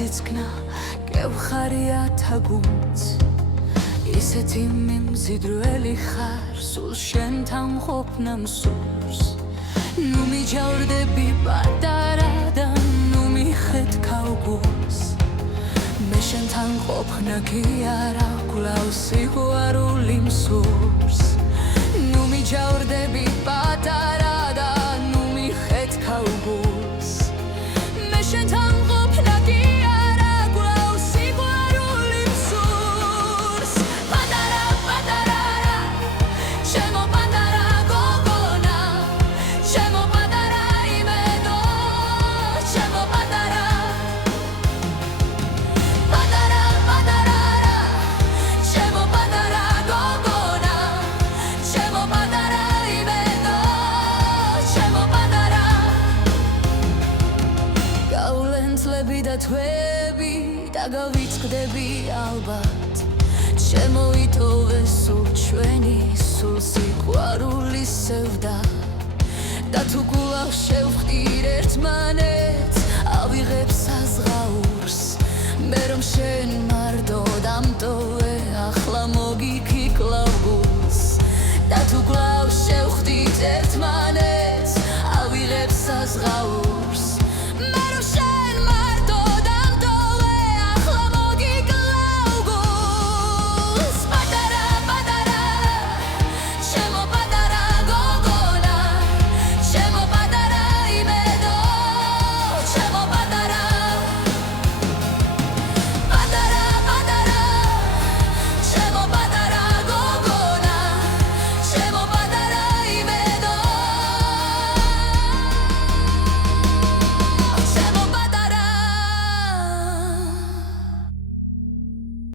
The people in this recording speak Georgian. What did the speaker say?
სიცქნა გევხარია თაგუნც ისეთი მიმზიდველი ხარ სულ შენთან ყოფნა მსურს ნუ მიჯავრდები პატარა და ნუ მიხეთქავ გულს მე შენთან ყოფნა კი არა კვლავ სიყვარული მსურს ნუ მიჯავრდები პატარა და ნუ მიხეთქავ გულს მე შენთან ყოფნა კი არა კვლავ სიყვარული მსურს პატარა პატარა ჩემო პატარა გოგონა ჩემო პატარა იმედო ჩემო პატარა პატარა პატარა ჩემო პატარა გოგონა ჩემო პატარა იმედო ჩემო პატარა გავლენ წლები და თვეები და გავიწყდები ალბათ ჩემო იტოვე სულ ჩვენი სულ სიყვარულის სევდა და თუ კვლავ შევხვდით ერთმანეთს